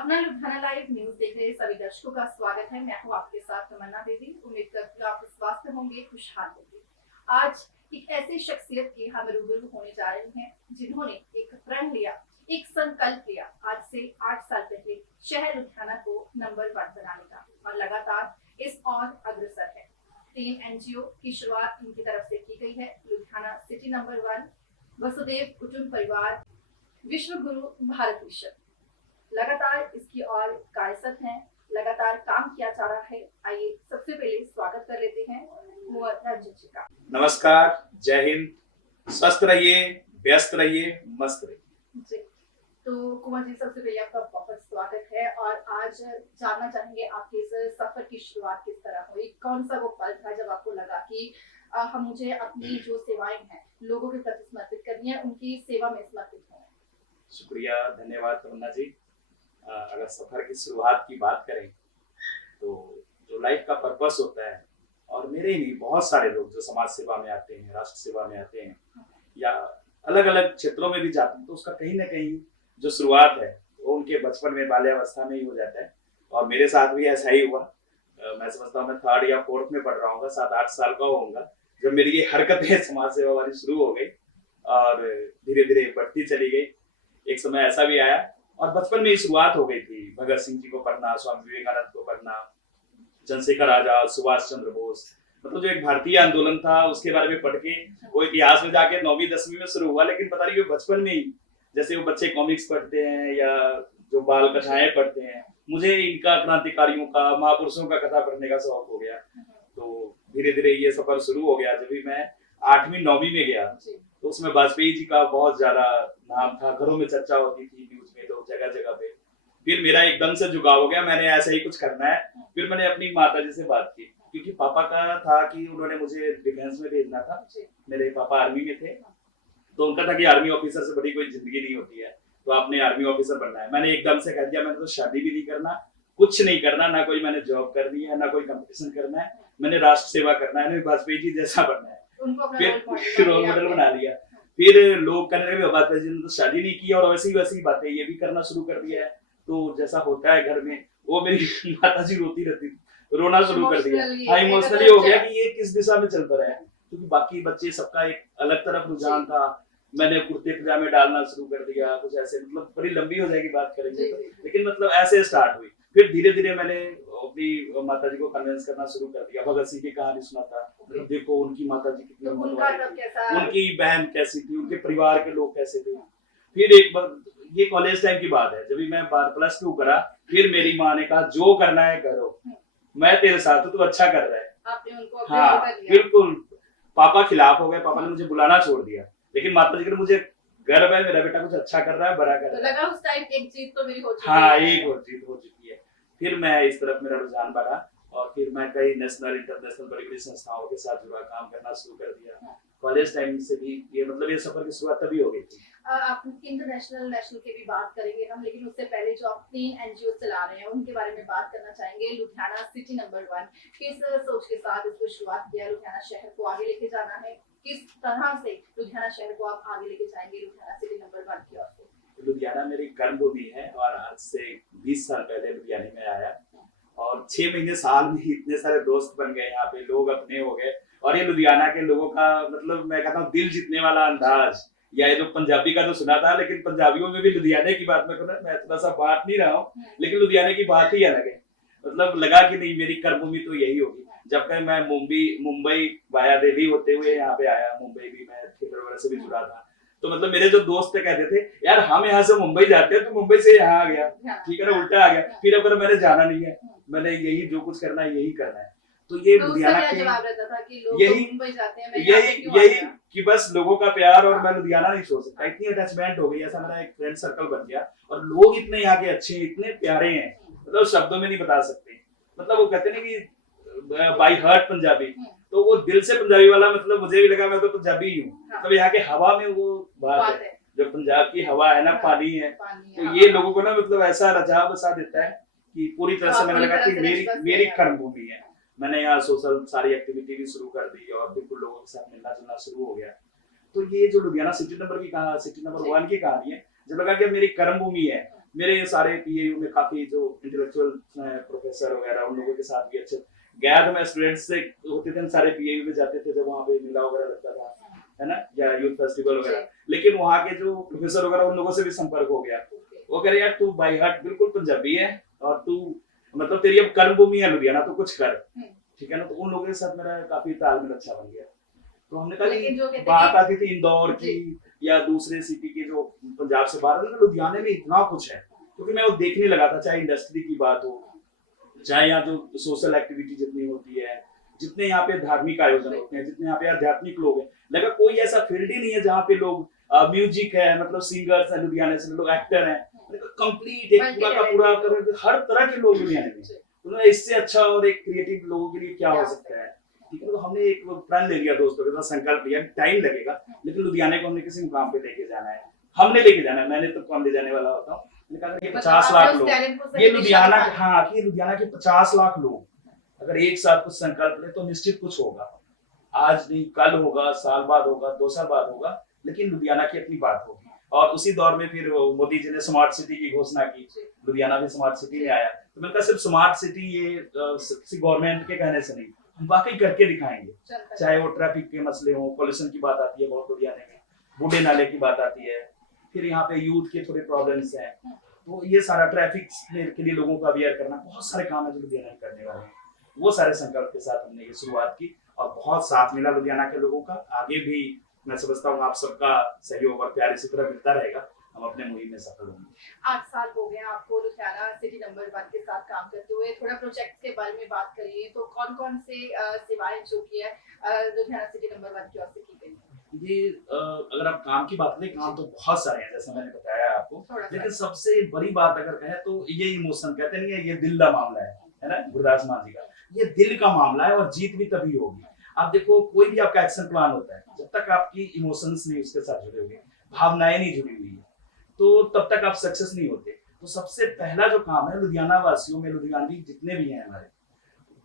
अपना Ludhiana live news देख रहे सभी दर्शकों का स्वागत है। मैं हूं आपके साथ तमन्ना देवी। उम्मीद करती हूँ आप स्वस्थ होंगे, खुशहाल होंगे। आज एक ऐसी शख्सियत की हम रूबरू होने जा रहे हैं जिन्होंने एक प्रण लिया, एक संकल्प लिया आज से 8 साल पहले शहर लुधियाना को नंबर 1 बनाने का और लगातार इस और अग्रसर है। 3 एनजीओ की शुरुआत इनकी तरफ से की गई है। लुधियाना सिटी नंबर 1, वसुदेव कुटुंब परिवार, विश्व गुरु भारत मिशन। लगातार इसकी और कार्यरत है, लगातार काम किया जा रहा है। आइए सबसे पहले स्वागत कर लेते हैं कुंवर रंजित जी का। नमस्कार, जय हिंद, स्वस्थ रहिए, व्यस्त रहिए, मस्त रहिए। जी, तो कुंवर जी सबसे पहले आपका बहुत स्वागत है और आज जानना चाहेंगे आपके इस सफर की शुरुआत किस तरह हुई, कौन सा वो पल था जब आपको लगा कि हम मुझे अपनी जो सेवाएं हैं लोगों के प्रति समर्पित करनी है, उनकी सेवा में समर्पित होना है। शुक्रिया, धन्यवाद तमन्ना जी। अगर सफर की शुरुआत की बात करें तो जो लाइफ का पर्पस होता है, और मेरे ही नहीं बहुत सारे लोग जो समाज सेवा में आते हैं, राष्ट्र सेवा में आते हैं या अलग अलग क्षेत्रों में भी जाते हैं, तो उसका कहीं ना कहीं जो शुरुआत है वो उनके बचपन में, बाल्यावस्था में ही हो जाता है। और मेरे साथ भी ऐसा ही हुआ। मैं समझता हूँ मैं 3rd या 4th में पढ़ रहा हूँ, 7-8 साल का होऊंगा जब मेरी ये हरकतें समाज सेवा वाली शुरू हो गई और धीरे धीरे बढ़ती चली गई। एक समय ऐसा भी आया और बचपन में ही शुरुआत हो गई थी भगत सिंह जी को पढ़ना, स्वामी विवेकानंद को पढ़ना, चंद्रशेखर आजाद, सुभाष चंद्र बोस, मतलब जो एक भारतीय आंदोलन था उसके बारे में पढ़ के वो इतिहास में जाके 9वीं 10वीं में शुरू हुआ। लेकिन पता नहीं बचपन में ही जैसे वो बच्चे कॉमिक्स पढ़ते हैं या जो बाल कथाएं पढ़ते हैं, मुझे इनका क्रांतिकारियों का, महापुरुषों का कथा पढ़ने का शौक हो गया। तो धीरे धीरे ये सफर शुरू हो गया। जब भी मैं 8वीं 9वीं में गया तो उसमें वाजपेयी जी का बहुत ज्यादा नाम था, घरों में चर्चा होती थी, न्यूज में, लोग जगह जगह पे। फिर मेरा एकदम से झुकाव हो गया, मैंने ऐसा ही कुछ करना है। फिर मैंने अपनी माता जी से बात की, क्योंकि पापा का था कि उन्होंने मुझे डिफेंस में भेजना था। मेरे पापा आर्मी में थे, तो उनका था कि आर्मी ऑफिसर से बड़ी कोई जिंदगी नहीं होती है, तो आपने आर्मी ऑफिसर बनना है। मैंने एकदम से कह दिया मैंने तो शादी भी नहीं करना, कुछ नहीं करना, ना कोई मैंने जॉब करनी है, ना कोई कंपटीशन करना है, मैंने राष्ट्र सेवा करना है, वाजपेयी जी जैसा बनना है। फिर रोल मॉडल बना लिया। फिर लोग कहने लगे वाजपेयी जी ने तो शादी नहीं की और वैसी बातें ये भी करना शुरू कर दिया है। तो जैसा होता है घर में, वो मेरी माता जी रोती रहती थी, रोना शुरू कर दिया। हाँ, इमोशनली हो गया कि ये किस दिशा में चल पड़ा है, क्योंकि बाकी बच्चे सबका एक अलग तरफ रुझान था। मैंने कुर्ते पजामे डालना शुरू कर दिया, कुछ ऐसे, मतलब बड़ी लंबी हो जाएगी बात करेंगे तो, लेकिन मतलब ऐसे स्टार्ट हुई। फिर धीरे धीरे मैंने अपनी माता जी को कन्विंस करना शुरू कर दिया। भगत सिंह की कहानी सुनाता, मतलब देखो उनकी माता जी कितनी उनकी बहन कैसी थी, उनके परिवार के लोग कैसे थे। फिर एक बार, ये कॉलेज टाइम की बात है, जब भी मैं +2 करा, फिर मेरी माँ ने कहा जो करना है करो, मैं तेरे साथ हूँ, तू अच्छा कर रहा है। आपने उनको हाँ बिल्कुल। पापा खिलाफ हो गए, पापा ने मुझे बुलाना छोड़ दिया, लेकिन माता जी ने मुझे गर्व है मेरा बेटा कुछ अच्छा कर रहा है, बड़ा कर रहा है। तो लगा उस टाइम एक जीत तो मेरी हो चुकी है। हाँ, एक और जीत हो चुकी है। फिर मैं इस तरफ मेरा रुझान बढ़ा और फिर मैं कई नेशनल इंटरनेशनल बड़ी बड़ी संस्थाओं के साथ जुड़ा, काम करना शुरू कर दिया। कॉलेज टाइम से भी ये मतलब ये सफर की शुरुआत तभी हो गई थी। आप इंटरनेशनल नेशनल की भी बात करेंगे हम, लेकिन उससे पहले जो आप 3 एनजीओ चला रहे हैं उनके बारे में बात करना चाहेंगे। लुधियाना सिटी नंबर 1, किस सोच के साथ इसको शुरुआत किया? लुधियाना शहर को आगे लेके जाना है, किस तरह से लुधियाना शहर को आप आगे लेके जाएंगे लुधियाना सिटी नंबर 1 की ओर से? लुधियाना मेरी कर्मभूमि है और आज से 20 साल पहले लुधियाने में आया और 6 महीने साल में इतने सारे दोस्त बन गए, यहाँ पे लोग अपने हो गए। और ये लुधियाना के लोगों का मतलब मैं कहता हूँ दिल जीतने वाला अंदाज, या ये जो पंजाबी का तो सुना था, लेकिन पंजाबियों में भी लुधियाने की बात मैं थोड़ा सा बात नहीं रहा हूँ, लेकिन लुधियाने की बात ही अलग है। मतलब लगा कि नहीं मेरी कर्मभूमि तो यही होगी। जब तक मैं मुंबई वाया दिल्ली होते हुए यहाँ पे आया, मुंबई भी मैं थिएटर वगैरह से भी जुड़ा था, तो मतलब मेरे जो दोस्त थे कहते थे यार हम यहाँ से मुंबई जाते हैं, तो मुंबई से यहाँ आ गया, ठीक है ना, उल्टा आ गया। फिर अगर मैंने जाना नहीं है, मैंने यही जो कुछ करना है यही करना है। तो ये लुधियाना की यही कि बस लोगों का प्यार, और मैं लुधियाना नहीं छोड़ सकता, इतनी अटैचमेंट हो गई। ऐसा मेरा एक फ्रेंड सर्कल बन गया और लोग इतने यहाँ के अच्छे, इतने प्यारे हैं, मतलब शब्दों में नहीं बता सकते। मतलब वो कहते हैं कि बाई हार्ट पंजाबी, तो वो दिल से पंजाबी वाला, मतलब मुझे भी लगा मैं तो पंजाबी ही हूँ। मतलब यहाँ के हवा में वो बात है, जो पंजाब की हवा है ना, पानी है, तो ये लोगों को ना मतलब ऐसा रचा बसा देता है कि पूरी तरह से मैंने लगा कि मेरी कर्मभूमि है। मैंने यहाँ सोशल सारी एक्टिविटी भी शुरू कर दी और बिल्कुल लोगों के साथ मिलना जुलना शुरू हो गया। तो ये जो लुधियाना सिटी नंबर 1 की कहानी है, जब लगा कि मेरी कर्मभूमि है मेरे सारे पीएयू में काफी जो इंटेलेक्चुअल प्रोफेसर वगैरह उन लोगों के साथ भी अच्छे गया तो मैं स्टूडेंट्स से होते थे, सारे पीएयू में जाते थे जब वहाँ पे मेला वगैरह लगता था, है ना, या यूथ फेस्टिवल वगैरह। लेकिन वहाँ के जो प्रोफेसर वगैरह उन लोगों से भी संपर्क हो गया। वो कह रहे यार तू बाई हार्ट बिल्कुल पंजाबी है और तू मतलब तेरी अब कर्मभूमि है लुधियाना, तो कुछ कर, ठीक है ना। तो उन लोगों के साथ मेरा काफी तालमेल अच्छा बन गया। तो हमने कहा बात आती थी इंदौर की या दूसरे सिटी की जो पंजाब से बाहर, लुधियाने में इतना कुछ है, क्योंकि मैं वो देखने लगा था, चाहे इंडस्ट्री की बात हो, चाहे यहाँ जो सोशल एक्टिविटी जितनी होती है, जितने यहाँ पे धार्मिक आयोजन होते हैं, जितने यहाँ पे आध्यात्मिक लोग हैं, लगा कोई ऐसा फील्ड ही नहीं है जहाँ पे लोग म्यूजिक है, मतलब सिंगर्स है लुधियाने से, लोग एक्टर हैं, कंप्लीट एक पूरा का पूरा हर तरह के लोग लुधियाने में। तो इससे अच्छा और एक क्रिएटिव लोगों के लिए क्या हो सकता है, ठीक है। तो हमने एक प्लान ले लिया दोस्तों के साथ, संकल्प लिया, टाइम लगेगा लेकिन लुधियाने को हमने किसी मुकाम पे लेके जाना है, हमने लेके जाना है, मैंने तो कौन ले जाने वाला होता हूँ। मैंने कहा ये 50 लाख लोग, ये लुधियाना, हाँ ये लुधियाना के 50 लाख लोग अगर एक साथ कुछ संकल्प ले तो निश्चित कुछ होगा। आज नहीं कल होगा, साल बाद होगा, 2 साल बाद होगा, लेकिन लुधियाना की अपनी बात होगी। और उसी दौर में फिर मोदी जी ने स्मार्ट सिटी की घोषणा की, लुधियाना भी स्मार्ट सिटी में आया। तो मैंने कहा सिर्फ स्मार्ट सिटी ये किसी गवर्नमेंट के कहने से नहीं, हम वाकई करके दिखाएंगे। चाहे वो ट्रैफिक के मसले हो, पॉल्यूशन की बात आती है बहुत लुधियाने में, बूढ़े नाले की बात आती है, फिर यहाँ पे यूथ के थोड़े प्रॉब्लम्स हैं, तो ये सारा ट्रैफिक के लिए लोगों को अवेयर करना, बहुत सारे काम है जो लुधियाना करने वाले हैं। वो सारे संकल्प के साथ हमने ये शुरुआत की और बहुत साथ मिला लुधियाना के लोगों का। आगे भी मैं समझता हूँ आप सबका सहयोग और प्यार इसी तरह मिलता रहेगा, हम अपने मुहिम में सफल होंगे। 8 साल हो गए आपको लुधियाना सिटी नंबर 1 के साथ काम करते हुए। थोड़ा प्रोजेक्ट के बारे में बात करिए, तो कौन कौन से सेवाएं जो की है लुधियाना सिटी नंबर 1 की ओर से की गई है? ये अगर आप काम की बात करें, काम तो बहुत सारे हैं जैसा मैंने बताया आपको, लेकिन सबसे बड़ी बात अगर कहें तो ये इमोशन, कहते नहीं है ये दिल का मामला है ना, गुरदास मान जी का, ये दिल का मामला है और जीत भी तभी होगी। आप देखो कोई भी आपका एक्शन प्लान होता है, जब तक आपकी इमोशंस नहीं उसके साथ जुड़े हुए, भावनाएं नहीं जुड़ी हुई है, तो तब तक आप सक्सेस नहीं होते। तो सबसे पहला जो काम है लुधियाना वासियों में, लुधियानवी जितने भी हैं हमारे,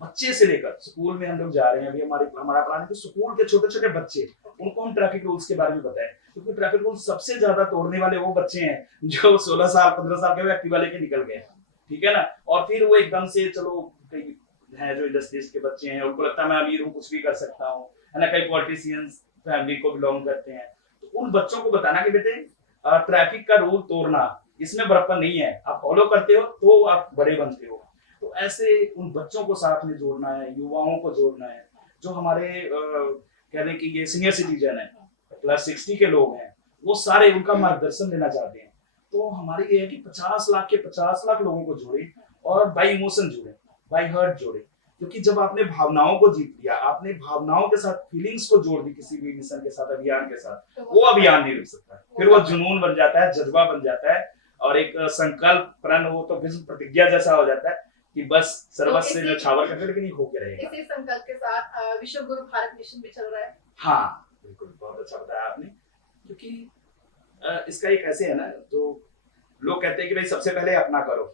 बच्चे से लेकर स्कूल में हम लोग जा रहे हैं, अभी हमारा प्लान है कि स्कूल के छोटे छोटे बच्चे, उनको हम ट्रैफिक रूल्स के बारे में बताएं, क्योंकि ट्रैफिक रूल्स सबसे ज्यादा तोड़ने वाले वो बच्चे हैं जो 16 साल 15 साल के एक्टिवा लेके निकल गए, ठीक है ना। और फिर वो एकदम से चलो कई है जो इंडस्ट्रीज के बच्चे हैं, उनको लगता है मैं अमीर हूँ कुछ भी कर सकता हूँ, है ना, कई पॉलिटिशियंस फैमिली को बिलोंग करते हैं। तो उन बच्चों को बताना कि बेटे ट्रैफिक का रूल तोड़ना इसमें बड़प्पन नहीं है, आप फॉलो करते हो तो आप बड़े बनते हो। तो ऐसे उन बच्चों को साथ में जोड़ना है, युवाओं को जोड़ना है, जो हमारे कहने की ये सीनियर सिटीजन है, +60 के लोग हैं, वो सारे उनका मार्गदर्शन लेना चाहते हैं। तो हमारी ये है कि 50 लाख के 50 लाख लोगों को जोड़े और बाय इमोशन जोड़े, बाय हर्ट जोड़े, क्योंकि जब आपने भावनाओं को जीत लिया, आपने भावनाओं के साथ फीलिंग्स को जोड़ दी किसी भी मिशन के साथ, अभियान के साथ, वो अभियान नहीं रुक सकता, फिर वो जुनून बन जाता है, जज्बा बन जाता है और एक संकल्प प्रण हो तो विश्व प्रतिज्ञा जैसा हो जाता है कि बस सर्वस्व में छावर करके, लेकिन ये होके रहेगा। इसी संकल्प के साथ विश्व गुरु भारत मिशन भी चल रहा है। हाँ बिल्कुल, बहुत अच्छा बताया आपने, क्योंकि इसका एक ऐसे है ना, जो लोग कहते हैं कि भाई सबसे पहले अपना करो,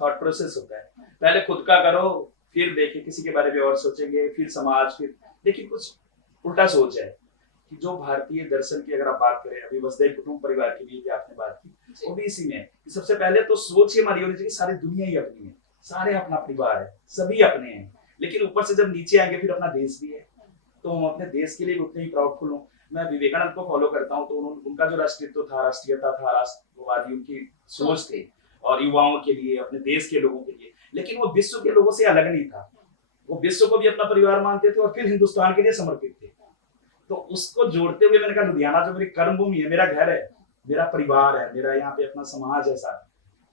थॉट प्रोसेस होता है, पहले खुद का करो, फिर देखिए किसी के बारे में और सोचेंगे, फिर समाज, फिर देखिए कुछ उल्टा सोच है कि जो भारतीय दर्शन की अगर आप बात करें, अभी वसुधैव कुटुंब परिवार की भी आपने बात की, वो भी इसी में है कि सबसे पहले तो सोच ही हमारी होनी चाहिए सारी दुनिया ही अपनी है, सारे अपना परिवार है, सभी अपने हैं, लेकिन ऊपर से जब नीचे आएंगे फिर अपना देश भी है, तो हम अपने देश के लिए उतने ही प्राउडफुल हों। मैं विवेकानंद को फॉलो करता हूँ, तो उनका जो राष्ट्रीयत्व था, राष्ट्रीयता था, राष्ट्रवादी उनकी सोच थी और युवाओं के लिए, अपने देश के लोगों के लिए, लेकिन वो विश्व के लोगों से अलग नहीं था, वो विश्व को भी अपना परिवार मानते थे और फिर हिंदुस्तान के लिए समर्पित थे। तो उसको जोड़ते हुए मैंने कहा लुधियाना जो मेरी कर्मभूमि है, मेरा घर है, मेरा परिवार है, मेरा यहाँ पे अपना समाज है साथ,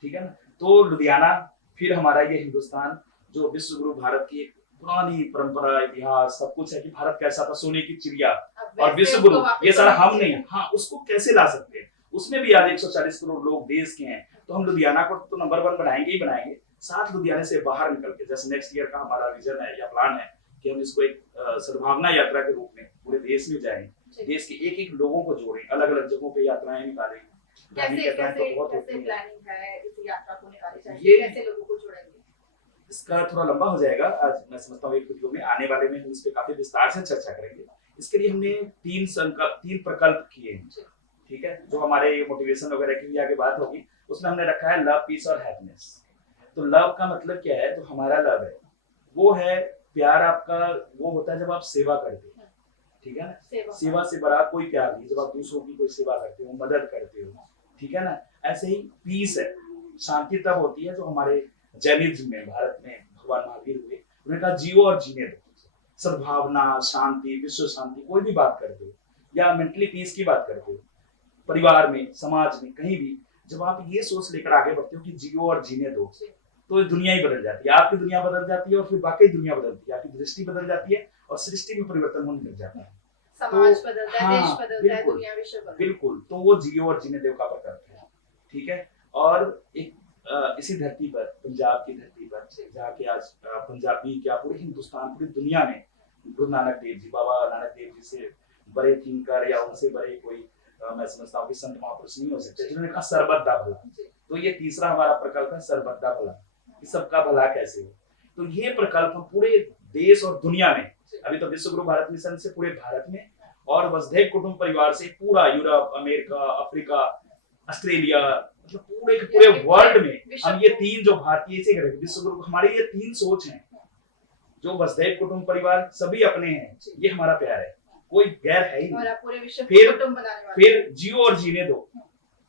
ठीक है ना। तो लुधियाना फिर हमारा ये हिंदुस्तान जो विश्व गुरु भारत की एक पुरानी परंपरा, इतिहास सब कुछ है कि भारत कैसा था, सोने की चिड़िया और विश्व गुरु, ये सारा हम नहीं, हाँ उसको कैसे ला सकते हैं, उसमें भी आज 140 करोड़ लोग देश के हैं, तो हम लुधियाना को तो नंबर 1 बनाएंगे ही बनाएंगे, साथ लुधियाने से बाहर निकल के, जैसे नेक्स्ट ईयर का हमारा विजन है या प्लान है कि हम इसको एक सद्भावना यात्रा के रूप में पूरे देश में जाएं, देश के एक एक लोगों को जोड़ें, अलग अलग जगहों पे यात्राएं निकालें। कैसे प्लानिंग है इस यात्रा को निकाली जाएगी, कैसे लोगों को जोड़ेंगे? इसका थोड़ा लंबा हो जाएगा, आज मैं समझता हूँ एक वीडियो में आने वाले में हम इस पे काफी विस्तार से चर्चा करेंगे। इसके लिए हमने 3 प्रकल्प किए हैं, ठीक है, जो हमारे मोटिवेशन वगैरह की भी आगे बात होगी, उसमें हमने रखा है लव, पीस और हैप्पीनेस। तो लव का मतलब क्या है, तो हमारा लव है वो है प्यार आपका, वो होता है जब आप सेवा करते हो, ठीक है ना। सेवा से बड़ा कोई प्यार नहीं, जब आप दूसरों की कोई सेवा करते हो, मदद करते हो, ठीक है ना। ऐसे ही पीस है, शांति तब होती है जो हमारे जैनिज्म में, भारत में भगवान महावीर हुए, उन्होंने कहा जियो और जीने दो। सद्भावना, शांति, विश्व शांति, कोई भी बात करते हो या मेंटली पीस की बात करते हो, परिवार में, समाज में, कहीं भी जब आप ये सोच लेकर आगे बढ़ते हो कि जियो और जीने दो, तो दुनिया ही बदल जाती है, आपकी दुनिया बदल जाती है और फिर वाकई दुनिया बदलती है, आपकी दृष्टि बदल जाती है और सृष्टि में परिवर्तन होने लग जाता है। समाज बदलता है, हाँ, देश बदलता है, दुनिया विश्व बदलता है। बिल्कुल, तो वो जियो और जीने देव का प्रकल्प है, ठीक है। और एक इसी धरती पर, पंजाब की धरती पर, जहाँ के आज पंजाबी क्या पूरे हिंदुस्तान, पूरी दुनिया में गुरु नानक देव जी, बाबा नानक देव जी से बड़े थिंकर या उनसे बड़े कोई मैं समझता हूँ कि संत महापुरुष नहीं हो सकते, जिन्होंने कहा सर्वदा भला। तो ये तीसरा हमारा प्रकल्प है, सर्वदा भला, कि सबका भला कैसे हो। तो ये प्रकल्प हम पूरे देश और दुनिया में, अभी तो विश्व गुरु भारत मिशन से पूरे भारत में, और वसुधैव कुटुंब परिवार से पूरा यूरोप, अमेरिका, अफ्रीका, ऑस्ट्रेलिया, मतलब पूरे के पूरे वर्ल्ड में हम ये तीन जो भारतीय से विश्व गुरु, हमारे ये तीन सोच हैं जो वसुधैव कुटुंब परिवार, सभी अपने हैं, ये हमारा प्यार है, कोई गैर है ही नहीं। पूरे विश्व को फिर कुटुंब बनाने वाले। फिर जियो और जीने दो,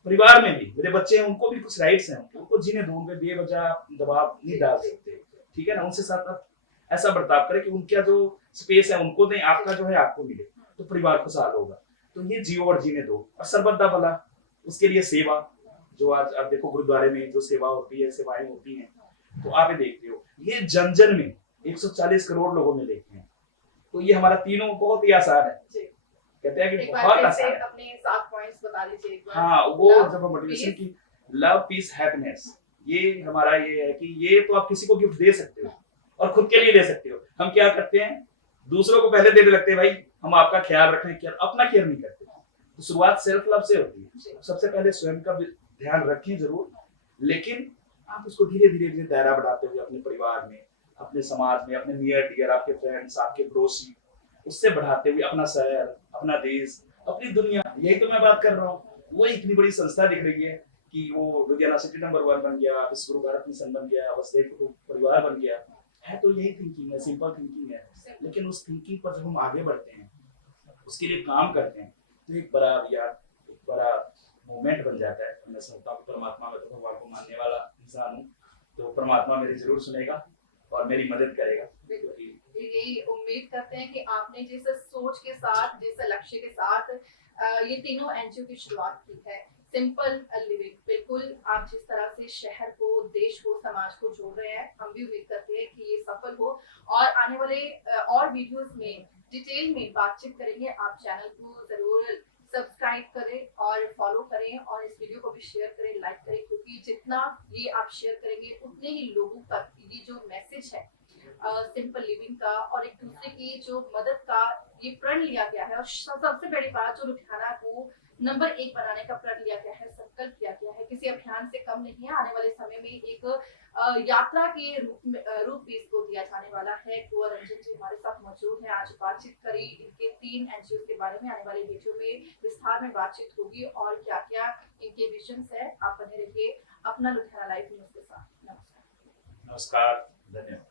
परिवार में भी मेरे बच्चे हैं, उनको भी कुछ राइट्स हैं, उनको जीने दो, उनपे बेवजह दबाव नहीं डाल सकते, ठीक है ना। उनसे साथ आप ऐसा बर्ताव करें कि उनका जो स्पेस है उनको दें, आपका जो है आपको मिले, तो परिवार खुशहाल होगा। तो ये जियो और जीने दो, और सर्वदा भला, उसके लिए सेवा, जो आज आप देखो गुरुद्वारे में जो सेवा होती है, सेवाएं होती हैं, तो आप ये देखते हो, ये जन जन में 140 करोड़ लोगों में देखते हैं। तो ये हमारा तीनों बहुत ही आसान है, कहते हैं कि बहुत आसान है। अपने 7 पॉइंट्स बता दीजिए एक बार। हाँ, वो जब हम मोटिवेशन की लव, पीस, हैप्पीनेस, ये हमारा ये है कि ये तो आप किसी को गिफ्ट दे सकते हो और खुद के लिए ले सकते हो। हम क्या करते हैं, दूसरों को पहले देने लगते हैं, भाई हम आपका ख्याल रख रहे हैं, अपना केयर नहीं करते। तो शुरुआत सेल्फ लव से होती है, सबसे पहले स्वयं का ध्यान रखें जरूर, लेकिन आप उसको धीरे धीरे धीरे दायरा बढ़ाते हुए अपने परिवार में, अपने समाज में, अपने नियर डियर, आपके फ्रेंड्स, आपके पड़ोसी, उससे बढ़ाते हुए अपना शहर, अपना देश, अपनी दुनिया। यही तो मैं बात कर रहा हूँ। वो इतनी बड़ी संस्था दिख रही है कि वो लुधियाना सिटी नंबर 1 बन गया, विश्व गुरु भारत मिशन बन गया, वसुधैव परिवार बन गया है। तो यही थिंकिंग है, सिंपल थिंकिंग है, लेकिन उस थिंकिंग पर जब हम आगे बढ़ते हैं, उसके लिए काम करते हैं, तो एक बड़ा अभियान, एक बड़ा मूवमेंट बन जाता है। मैं समझता हूँ परमात्मा में तो भगवान को मानने वाला इंसान हूँ, तो परमात्मा मेरी जरूर सुनेगा और मेरी मदद करेगा। यही उम्मीद करते हैं कि आपने जिस सोच के साथ, जिस लक्ष्य के साथ ये तीनों एनजीओ की शुरुआत की है, सिंपल लिविंग, बिल्कुल आप जिस तरह से शहर को, देश को, समाज को जोड़ रहे हैं, हम भी उम्मीद करते हैं कि ये सफल हो। और आने वाले और वीडियोस में डिटेल में बातचीत करेंगे। आप चैनल को जरूर सब्सक्राइब करें और फॉलो करें, और इस वीडियो को भी शेयर करें, लाइक करें, क्योंकि जितना ये आप शेयर करेंगे उतने ही लोगों तक ये जो मैसेज है सिंपल लिविंग का और एक दूसरे की जो मदद का ये प्रण लिया गया है, और सबसे बड़ी बात जो लुधियाना को नंबर 1 बनाने का प्रण लिया गया है, संकल्प किया गया है, किसी अभियान से कम नहीं है। आने वाले समय में एक यात्रा के रूप भी इसको दिया जाने वाला है। कुंवर रंजन जी हमारे साथ मौजूद हैं, आज बातचीत करी इनके 3 एनजीओ के बारे में। आने वाले वीडियो में विस्तार में बातचीत होगी और क्या क्या इनके विजन्स है। आप बने रहिए अपना लुधियाना लाइव न्यूज के साथ। नमस्कार। नमस्कार, धन्यवाद।